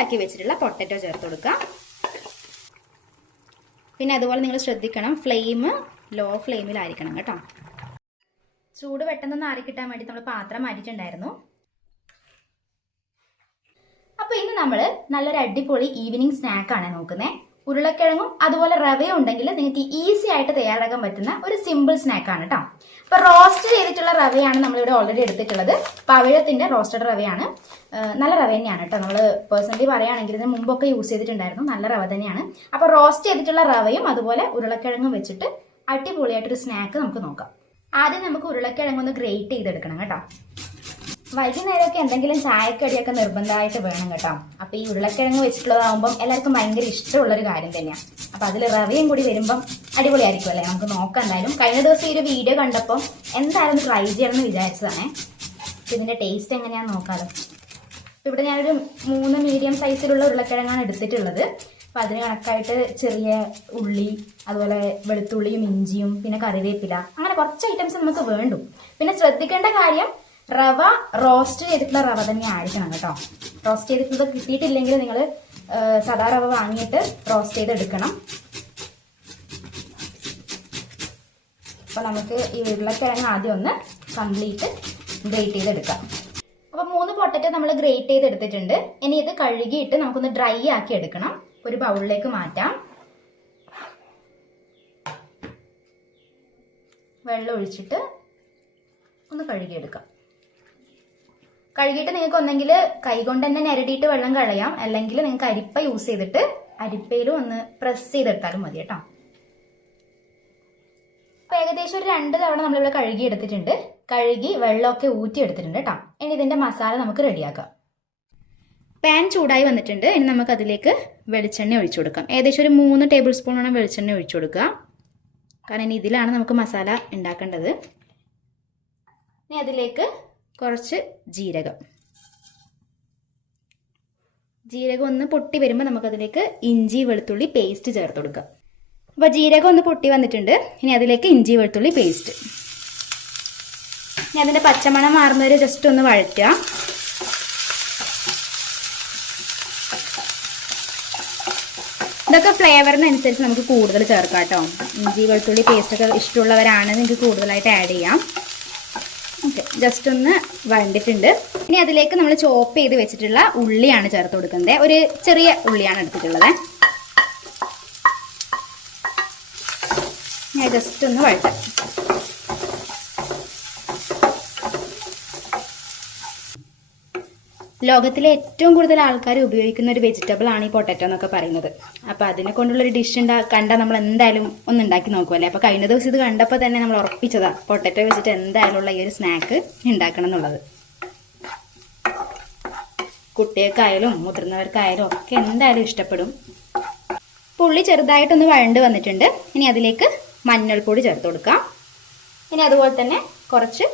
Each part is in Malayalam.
ആക്കി വെച്ചിട്ടുള്ള പൊട്ടറ്റോ ചേർത്ത് കൊടുക്കാം. പിന്നെ അതുപോലെ നിങ്ങൾ ശ്രദ്ധിക്കണം, ഫ്ലെയിം ലോ ഫ്ലെയിമിലായിരിക്കണം കേട്ടോ. ചൂട് പെട്ടെന്ന് ആറി കിട്ടാൻ വേണ്ടി നമ്മൾ പാത്രം മാറ്റിയിട്ടുണ്ടായിരുന്നു. അപ്പോൾ ഇന്ന് നമ്മൾ നല്ലൊരു അടിപൊളി ഈവനിങ് സ്നാക്കാണ് നോക്കുന്നത്. ഉരുളക്കിഴങ്ങും അതുപോലെ റവയും ഉണ്ടെങ്കിൽ നിങ്ങൾക്ക് ഈസി ആയിട്ട് തയ്യാറാക്കാൻ പറ്റുന്ന ഒരു സിമ്പിൾ സ്നാക്കാണ് കേട്ടോ. അപ്പോൾ റോസ്റ്റ് ചെയ്തിട്ടുള്ള റവയാണ് നമ്മളിവിടെ ഓൾറെഡി എടുത്തിട്ടുള്ളത്. പവിഴത്തിന്റെ റോസ്റ്റഡ് റവയാണ്. നല്ല റവ തന്നെയാണ് കേട്ടോ. നമ്മൾ പേഴ്സണലി പറയുകയാണെങ്കിൽ ഇതിന് മുമ്പൊക്കെ യൂസ് ചെയ്തിട്ടുണ്ടായിരുന്നു. നല്ല റവ തന്നെയാണ്. അപ്പോൾ റോസ്റ്റ് ചെയ്തിട്ടുള്ള റവയും അതുപോലെ ഉരുളക്കിഴങ്ങും വെച്ചിട്ട് അടിപൊളിയായിട്ടൊരു സ്നാക്ക് നമുക്ക് നോക്കാം. ആദ്യം നമുക്ക് ഉരുളക്കിഴങ്ങൊന്ന് ഗ്രേറ്റ് ചെയ്തെടുക്കണം കേട്ടോ. വൈകുന്നേരമൊക്കെ എന്തെങ്കിലും ചായക്കടിയൊക്കെ നിർബന്ധമായിട്ട് വേണം കേട്ടോ. അപ്പോൾ ഈ ഉരുളക്കിഴങ്ങ് വെച്ചിട്ടുള്ളതാകുമ്പം എല്ലാവർക്കും ഭയങ്കര ഇഷ്ടമുള്ളൊരു കാര്യം തന്നെയാണ്. അപ്പോൾ അതിൽ റവയും കൂടി വരുമ്പം അടിപൊളിയായിരിക്കും അല്ലേ. നമുക്ക് നോക്കാം. എന്തായാലും കഴിഞ്ഞ ദിവസം ഈ ഒരു വീഡിയോ കണ്ടപ്പം എന്തായാലും ട്രൈ ചെയ്യണമെന്ന് വിചാരിച്ചതാണേ. ഇതിൻ്റെ ടേസ്റ്റ് എങ്ങനെയാണെന്ന് നോക്കാമല്ലോ. അപ്പോൾ ഇവിടെ ഞാനൊരു 3 മീഡിയം സൈസിലുള്ള ഉരുളക്കിഴങ്ങാണ് എടുത്തിട്ടുള്ളത്. അപ്പോൾ അതിന് കണക്കായിട്ട് ചെറിയ ഉള്ളി, അതുപോലെ വെളുത്തുള്ളിയും ഇഞ്ചിയും പിന്നെ കറിവേപ്പില, അങ്ങനെ കുറച്ച് ഐറ്റംസ് നമുക്ക് വേണ്ടു. പിന്നെ ശ്രദ്ധിക്കേണ്ട കാര്യം, റവ റോസ്റ്റ് ചെയ്തിട്ടുള്ള റവ തന്നെ ആയിരിക്കണം കേട്ടോ. റോസ്റ്റ് ചെയ്തിട്ടുള്ളത് കിട്ടിയിട്ടില്ലെങ്കിൽ നിങ്ങൾ സാധാ റവ വാങ്ങിയിട്ട് റോസ്റ്റ് ചെയ്തെടുക്കണം. അപ്പോൾ നമുക്ക് ഈ ഉരുളക്കിഴങ്ങ് ആദ്യം ഒന്ന് കംപ്ലീറ്റ് ഗ്രേറ്റ് ചെയ്തെടുക്കാം. അപ്പോൾ 3 പൊട്ടറ്റോ നമ്മൾ ഗ്രേറ്റ് ചെയ്തെടുത്തിട്ടുണ്ട്. ഇനി ഇത് കഴുകിയിട്ട് നമുക്കൊന്ന് ഡ്രൈ ആക്കി എടുക്കണം. ഒരു ബൗളിലേക്ക് മാറ്റാം. വെള്ളം ഒഴിച്ചിട്ട് ഒന്ന് കഴുകിയെടുക്കാം. കഴുകിയിട്ട് നിങ്ങൾക്ക് ഒന്നെങ്കിൽ കൈകൊണ്ട് തന്നെ ഞെരടിയിട്ട് വെള്ളം കളയാം, അല്ലെങ്കിൽ നിങ്ങൾക്ക് അരിപ്പ യൂസ് ചെയ്തിട്ട് അരിപ്പയിലും ഒന്ന് പ്രസ് ചെയ്തെടുത്താലും മതി കേട്ടോ. അപ്പൊ ഏകദേശം ഒരു 2 തവണ നമ്മളിവിടെ കഴുകി എടുത്തിട്ടുണ്ട്. കഴുകി വെള്ളമൊക്കെ ഊറ്റി എടുത്തിട്ടുണ്ട് കേട്ടോ. ഇനി ഇതിന്റെ മസാല നമുക്ക് റെഡിയാക്കാം. പാൻ ചൂടായി വന്നിട്ടുണ്ട്. ഇനി നമുക്ക് അതിലേക്ക് വെളിച്ചെണ്ണ ഒഴിച്ചു കൊടുക്കാം. ഏകദേശം ഒരു 3 ടേബിൾ സ്പൂണോളം വെളിച്ചെണ്ണ ഒഴിച്ചു കൊടുക്കുക. കാരണം ഇനി ഇതിലാണ് നമുക്ക് മസാല ഉണ്ടാക്കേണ്ടത്. ഇനി അതിലേക്ക് കുറച്ച് ജീരകം ഒന്ന് പൊട്ടി വരുമ്പോൾ നമുക്കതിലേക്ക് ഇഞ്ചി വെളുത്തുള്ളി പേസ്റ്റ് ചേർത്ത് കൊടുക്കാം. അപ്പോൾ ജീരകം ഒന്ന് പൊട്ടി വന്നിട്ടുണ്ട്. ഇനി അതിലേക്ക് ഇഞ്ചി വെളുത്തുള്ളി പേസ്റ്റ്. ഇനി അതിൻ്റെ പച്ചമണം മാറുന്നവരെ ജസ്റ്റ് ഒന്ന് വഴറ്റുക. ഇതൊക്കെ ഫ്ലേവറിനനുസരിച്ച് നമുക്ക് കൂടുതൽ ചേർക്കാം കേട്ടോ. ഇഞ്ചി വെളുത്തുള്ളി പേസ്റ്റൊക്കെ ഇഷ്ടമുള്ളവരാണ് നിങ്ങൾക്ക് കൂടുതലായിട്ട് ആഡ് ചെയ്യാം. ഓക്കെ, ജസ്റ്റ് ഒന്ന് വഴണ്ടിട്ടുണ്ട്. ഇനി അതിലേക്ക് നമ്മൾ ചോപ്പ് ചെയ്ത് വെച്ചിട്ടുള്ള ഉള്ളിയാണ് ചേർത്ത് കൊടുക്കുന്നത്. ഒരു ചെറിയ ഉള്ളിയാണ് എടുത്തിട്ടുള്ളത്. ഞാൻ ജസ്റ്റ് ഒന്ന് വഴറ്റാം. ലോകത്തിലെ ഏറ്റവും കൂടുതൽ ആൾക്കാർ ഉപയോഗിക്കുന്ന ഒരു വെജിറ്റബിൾ ആണ് ഈ പൊട്ടറ്റോ എന്നൊക്കെ പറയുന്നത്. അപ്പോൾ അതിനെ കൊണ്ടുള്ളൊരു ഡിഷ് കണ്ടാൽ നമ്മൾ എന്തായാലും ഒന്ന് ഉണ്ടാക്കി നോക്കുമല്ലേ. അപ്പോൾ കഴിഞ്ഞ ദിവസം ഇത് കണ്ടപ്പോൾ തന്നെ നമ്മൾ ഉറപ്പിച്ചതാ പൊട്ടറ്റോ വെച്ചിട്ട് എന്തായാലും ഉള്ള ഈ ഒരു സ്നാക്ക് ഉണ്ടാക്കണം എന്നുള്ളത്. കുട്ടികൾക്കായാലും മുതിർന്നവർക്കായാലും ഒക്കെ എന്തായാലും ഇഷ്ടപ്പെടും. ഉള്ളി ചെറുതായിട്ടൊന്ന് വഴണ്ട് വന്നിട്ടുണ്ട്. ഇനി അതിലേക്ക് മഞ്ഞൾപ്പൊടി ചേർത്ത് കൊടുക്കാം. ഇനി അതുപോലെ തന്നെ കുറച്ച്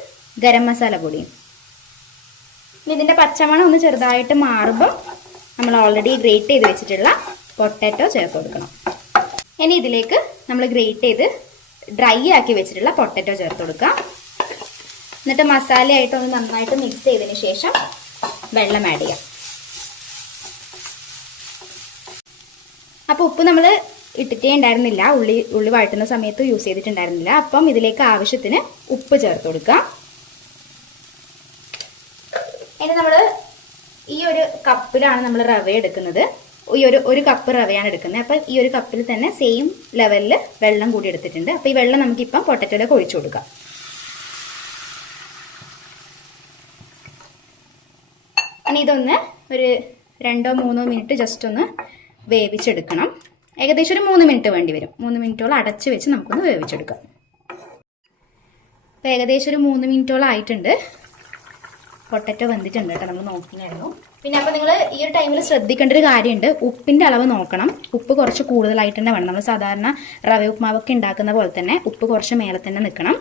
ഗരം മസാല പൊടിയും. ഇനി ഇതിൻ്റെ പച്ചമണം ഒന്ന് ചെറുതായിട്ട് മാറുമ്പോൾ നമ്മൾ ഓൾറെഡി ഗ്രേറ്റ് ചെയ്ത് വെച്ചിട്ടുള്ള പൊട്ടാറ്റോ ചേർത്ത് കൊടുക്കണം. ഇനി ഇതിലേക്ക് നമ്മൾ ഗ്രേറ്റ് ചെയ്ത് ഡ്രൈ ആക്കി വെച്ചിട്ടുള്ള പൊട്ടാറ്റോ ചേർത്ത് കൊടുക്കാം. എന്നിട്ട് മസാലയായിട്ട് ഒന്ന് നന്നായിട്ട് മിക്സ് ചെയ്തതിന് ശേഷം വെള്ളം ആഡ് ചെയ്യാം. അപ്പോൾ ഉപ്പ് നമ്മൾ ഇട്ടിട്ടേ ഉണ്ടായിരുന്നില്ല, ഉള്ളി വഴറ്റുന്ന സമയത്ത് യൂസ് ചെയ്തിട്ടുണ്ടായിരുന്നില്ല. അപ്പം ഇതിലേക്ക് ആവശ്യത്തിന് ഉപ്പ് ചേർത്ത് കൊടുക്കാം. ഇനി നമ്മൾ ഈ ഒരു കപ്പിലാണ് നമ്മൾ റവ എടുക്കുന്നത്. ഒരു കപ്പ് റവയാണ് എടുക്കുന്നത്. അപ്പം ഈ ഒരു കപ്പിൽ തന്നെ സെയിം ലെവലിൽ വെള്ളം കൂടി എടുത്തിട്ടുണ്ട്. അപ്പോൾ ഈ വെള്ളം നമുക്കിപ്പം പൊട്ടറ്റോയിലേക്ക് ഒഴിച്ചു കൊടുക്കാം. ഇനി ഇതൊന്ന് ഒരു 2-3 മിനിറ്റ് ജസ്റ്റ് ഒന്ന് വേവിച്ചെടുക്കണം. ഏകദേശം ഒരു 3 മിനിറ്റ് വേണ്ടി വരും. 3 മിനിറ്റോളം അടച്ച് വെച്ച് നമുക്കൊന്ന് വേവിച്ചെടുക്കാം. അപ്പോൾ ഏകദേശം ഒരു 3 മിനിറ്റോളം ആയിട്ടുണ്ട്. പൊട്ടറ്റോ വന്നിട്ടുണ്ട് കേട്ടോ. നമ്മൾ നോക്കിയായിരുന്നു. പിന്നെ അപ്പോൾ നിങ്ങൾ ഈ ഒരു ടൈമിൽ ശ്രദ്ധിക്കേണ്ട ഒരു കാര്യമുണ്ട്. ഉപ്പിൻ്റെ അളവ് നോക്കണം. ഉപ്പ് കുറച്ച് കൂടുതലായിട്ട് തന്നെ വേണം. നമ്മൾ സാധാരണ റവ ഉപ്മാവൊക്കെ ഉണ്ടാക്കുന്ന പോലെ തന്നെ ഉപ്പ് കുറച്ച് മേലെ തന്നെ നിൽക്കണം.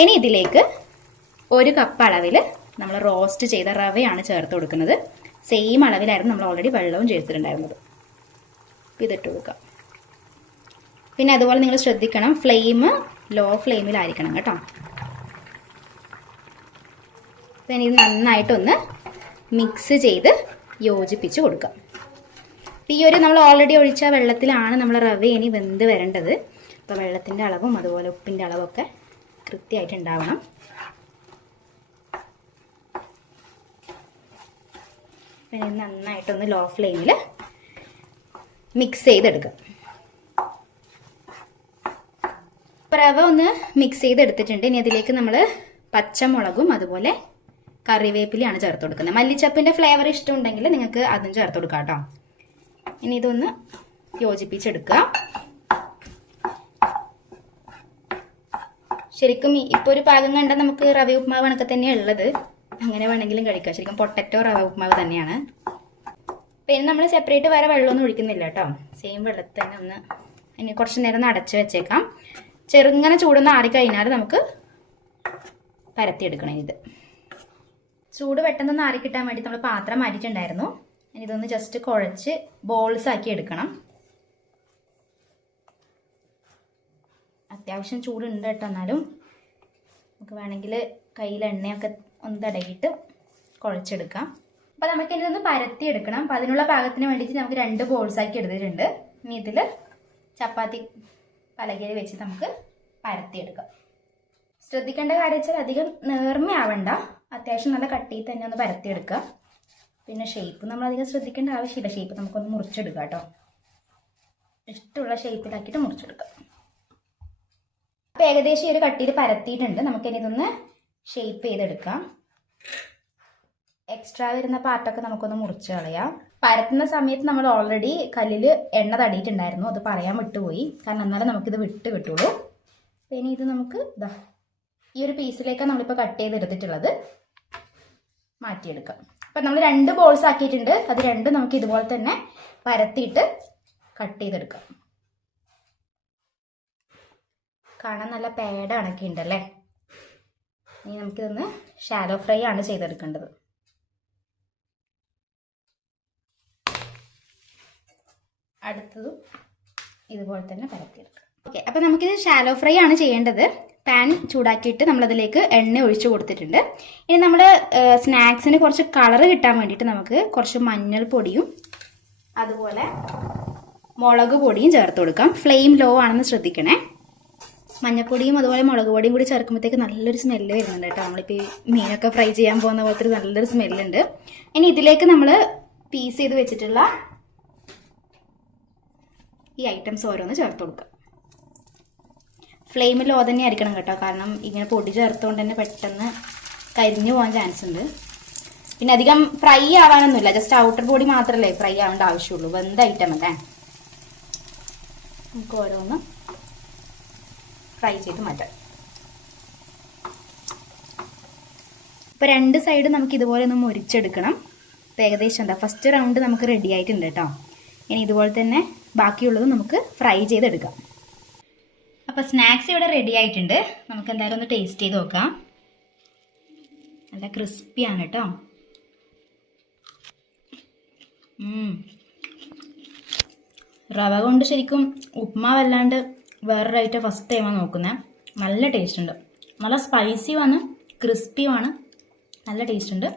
ഇനി ഇതിലേക്ക് 1 കപ്പ് അളവിൽ നമ്മൾ റോസ്റ്റ് ചെയ്ത റവയാണ് ചേർത്ത് കൊടുക്കുന്നത്. സെയിം അളവിലായിരുന്നു നമ്മൾ ഓൾറെഡി വെള്ളവും ചേർത്തിട്ടുണ്ടായിരുന്നത്. ഇതിട്ട് കൊടുക്കാം. പിന്നെ അതുപോലെ നിങ്ങൾ ശ്രദ്ധിക്കണം, ഫ്ലെയിം ലോ ഫ്ലെയിമിലായിരിക്കണം കേട്ടോ. പിന്നെ ഇത് നന്നായിട്ടൊന്ന് മിക്സ് ചെയ്ത് യോജിപ്പിച്ച് കൊടുക്കാം. അപ്പോൾ ഈ ഒരു നമ്മൾ ഓൾറെഡി ഒഴിച്ച വെള്ളത്തിലാണ് നമ്മൾ റവ ഇനി വെന്ത് വരേണ്ടത്. അപ്പോൾ വെള്ളത്തിൻ്റെ അളവും അതുപോലെ ഉപ്പിൻ്റെ അളവൊക്കെ കൃത്യമായിട്ടുണ്ടാവണം. പിന്നെ നന്നായിട്ടൊന്ന് ലോ ഫ്ലെയിമിൽ മിക്സ് ചെയ്തെടുക്കാം. റവ ഒന്ന് മിക്സ് ചെയ്തെടുത്തിട്ടുണ്ട്. ഇനി അതിലേക്ക് നമ്മൾ പച്ചമുളകും അതുപോലെ കറിവേപ്പിലയാണ് ചേർത്ത് കൊടുക്കുന്നത്. മല്ലിച്ചപ്പിൻ്റെ ഫ്ലേവർ ഇഷ്ടമുണ്ടെങ്കിൽ നിങ്ങൾക്ക് അതും ചേർത്ത് കൊടുക്കാം കേട്ടോ. ഇനി ഇതൊന്ന് യോജിപ്പിച്ചെടുക്കുക. ശരിക്കും ഇപ്പോൾ ഒരു പാകം കണ്ടാൽ നമുക്ക് റവ ഉപ്മാവ് കണക്കെ തന്നെയാണ് ഉള്ളത്. അങ്ങനെ വേണമെങ്കിലും കഴിക്കാം. ശരിക്കും പൊട്ടറ്റോ റവ ഉപ്മാവ് തന്നെയാണ്. പിന്നെ നമ്മൾ സെപ്പറേറ്റ് വേറെ വെള്ളമൊന്നും ഒഴിക്കുന്നില്ല കേട്ടോ. സെയിം വെള്ളത്തിൽ തന്നെ ഒന്ന് ഇനി കുറച്ച് നേരം ഒന്ന് അടച്ച് വെച്ചേക്കാം. ചെറുങ്ങനെ ചൂടൊന്ന് ആറിക്കഴിഞ്ഞാൽ നമുക്ക് പരത്തിയെടുക്കണം. ഇത് ചൂട് പെട്ടെന്നൊന്ന് ആറിക്കിട്ടാൻ വേണ്ടി നമ്മൾ പാത്രം മാറ്റിയിട്ടുണ്ടായിരുന്നു. ഇനി ഇതൊന്ന് ജസ്റ്റ് കുഴച്ച് ബോൾസ് ആക്കി എടുക്കണം. അത്യാവശ്യം ചൂടുണ്ട് കേട്ടോ. എന്നാലും നമുക്ക് വേണമെങ്കിൽ കയ്യിൽ എണ്ണയൊക്കെ ഒന്ന് തടകിയിട്ട് കുഴച്ചെടുക്കാം. അപ്പോൾ നമുക്ക് ഇനി ഇതൊന്ന് പരത്തിയെടുക്കണം. അപ്പോൾ അതിനുള്ള പാകത്തിന് വേണ്ടിയിട്ട് നമുക്ക് 2 ബോൾസ് ആക്കി എടുത്തിട്ടുണ്ട്. ഇനി ഇതിൽ ചപ്പാത്തി പലകയിൽ വെച്ച് നമുക്ക് പരത്തിയെടുക്കാം. ശ്രദ്ധിക്കേണ്ട കാര്യം വെച്ചാൽ അധികം നേർമയാവണ്ട, അത്യാവശ്യം നല്ല കട്ടിയിൽ തന്നെ ഒന്ന് പരത്തിയെടുക്കുക. പിന്നെ ഷേപ്പ് നമ്മൾ അധികം ശ്രദ്ധിക്കേണ്ട ആവശ്യമില്ല. ഷേപ്പ് നമുക്കൊന്ന് മുറിച്ചെടുക്കാം കേട്ടോ. ഇഷ്ടമുള്ള ഷേപ്പിലാക്കിയിട്ട് മുറിച്ചെടുക്കാം. അപ്പോൾ ഏകദേശം ഈ ഒരു കട്ടിയിൽ പരത്തിയിട്ടുണ്ട്. നമുക്കിനി ഇതൊന്ന് ഷേപ്പ് ചെയ്തെടുക്കാം. എക്സ്ട്രാ വരുന്ന പാർട്ടൊക്കെ നമുക്കൊന്ന് മുറിച്ച് കളയാം. പരത്തുന്ന സമയത്ത് നമ്മൾ ഓൾറെഡി കല്ലിൽ എണ്ണ തടിയിട്ടുണ്ടായിരുന്നു. അത് പറയാൻ വിട്ടുപോയി. കാരണം എന്നാലും നമുക്കിത് വിട്ട് കിട്ടുള്ളൂ. പിന്നെ ഇത് നമുക്ക് ഇതാ ഈ ഒരു പീസിലേക്കാണ് നമ്മളിപ്പോൾ കട്ട് ചെയ്തെടുത്തിട്ടുള്ളത്. മാറ്റിയെടുക്കാം. അപ്പം നമ്മൾ 2 ബോൾസ് ആക്കിയിട്ടുണ്ട്. അത് രണ്ടും നമുക്ക് ഇതുപോലെ തന്നെ പരത്തിയിട്ട് കട്ട് ചെയ്തെടുക്കാം. കാണാൻ നല്ല പേട കണക്കി ഉണ്ടല്ലേ. ഇനി നമുക്കിതൊന്ന് ഷാലോ ഫ്രൈ ആണ് ചെയ്തെടുക്കേണ്ടത്. അടുത്തതും ഇതുപോലെ തന്നെ പരത്തിയെടുക്കാം. ഓക്കെ, അപ്പോൾ നമുക്കിത് ഷാലോ ഫ്രൈ ആണ് ചെയ്യേണ്ടത്. പാൻ ചൂടാക്കിയിട്ട് നമ്മളതിലേക്ക് എണ്ണ ഒഴിച്ചു കൊടുത്തിട്ടുണ്ട്. ഇനി നമ്മൾ സ്നാക്സിന് കുറച്ച് കളർ കിട്ടാൻ വേണ്ടിയിട്ട് നമുക്ക് കുറച്ച് മഞ്ഞൾപ്പൊടിയും അതുപോലെ മുളക് പൊടിയും ചേർത്ത് കൊടുക്കാം. ഫ്ലെയിം ലോ ആണെന്ന് ശ്രദ്ധിക്കണേ. മഞ്ഞൾപ്പൊടിയും അതുപോലെ മുളക് പൊടിയും കൂടി ചേർക്കുമ്പോഴത്തേക്ക് നല്ലൊരു സ്മെല്ല് വരുന്നുണ്ട് കേട്ടോ. നമ്മളിപ്പോൾ ഈ മീനൊക്കെ ഫ്രൈ ചെയ്യാൻ പോകുന്ന പോലത്തെ ഒരു നല്ലൊരു സ്മെല്ലുണ്ട്. ഇനി ഇതിലേക്ക് നമ്മൾ പീസ് ചെയ്ത് വെച്ചിട്ടുള്ള ഈ ഐറ്റംസ് ഓരോന്ന് ചേർത്ത് കൊടുക്കുക. ഫ്ലെയിം ലോ തന്നെ ആയിരിക്കണം കേട്ടോ. കാരണം ഇങ്ങനെ പൊടി ചേർത്തുകൊണ്ട് തന്നെ പെട്ടെന്ന് കരിഞ്ഞു പോകാൻ ചാൻസ് ഉണ്ട്. പിന്നെ അധികം ഫ്രൈ ആവാനൊന്നുമില്ല. ജസ്റ്റ് ഔട്ടർ ബോഡി മാത്രമല്ലേ ഫ്രൈ ആവേണ്ട ആവശ്യമുള്ളൂ. വെന്ത ഐറ്റം അല്ലേ. നമുക്ക് ഓരോന്ന് ഫ്രൈ ചെയ്ത് മാറ്റാം. ഇപ്പോൾ 2 സൈഡ് നമുക്ക് ഇതുപോലെ ഒന്ന് മുരിച്ചെടുക്കണം. അപ്പോൾ ഏകദേശം എന്താ ഫസ്റ്റ് റൗണ്ട് നമുക്ക് റെഡി ആയിട്ടുണ്ട് കേട്ടോ. ഇനി ഇതുപോലെ തന്നെ ബാക്കിയുള്ളത് നമുക്ക് ഫ്രൈ ചെയ്തെടുക്കാം. അപ്പോൾ സ്നാക്സ് ഇവിടെ റെഡി ആയിട്ടുണ്ട്. നമുക്ക് എന്തായാലും ഒന്ന് ടേസ്റ്റ് ചെയ്ത് നോക്കാം. നല്ല ക്രിസ്പിയാണ് കേട്ടോ. റവ കൊണ്ട് ശരിക്കും ഉപ്മാവല്ലാണ്ട് വേറൊരു ഐറ്റം ഫസ്റ്റ് ടൈമാണ് നോക്കുന്നത്. നല്ല ടേസ്റ്റ് ഉണ്ട്. നല്ല സ്പൈസിയുമാണ്, ക്രിസ്പിയുമാണ്, നല്ല ടേസ്റ്റ് ഉണ്ട്.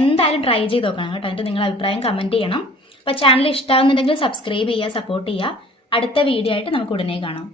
എന്തായാലും ട്രൈ ചെയ്ത് നോക്കണം കേട്ടോ. എന്നിട്ട് നിങ്ങളുടെ അഭിപ്രായം കമൻറ്റ് ചെയ്യണം. അപ്പോൾ ചാനൽ ഇഷ്ടമാകുന്നുണ്ടെങ്കിൽ സബ്സ്ക്രൈബ് ചെയ്യുക, സപ്പോർട്ട് ചെയ്യുക. അടുത്ത വീഡിയോ ആയിട്ട് നമുക്ക് ഉടനെ കാണാം.